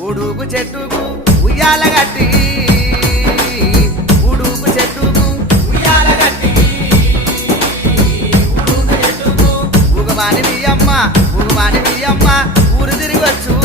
ఉడుకు చెట్టుకు ఉయ్యాల గట్టి ఉడుకు చెట్టుకు ఉయ్యాల గట్టి ఉడుకు చెట్టుకు ఉగమాని మీ అమ్మ ఊరు తిరిగొచ్చు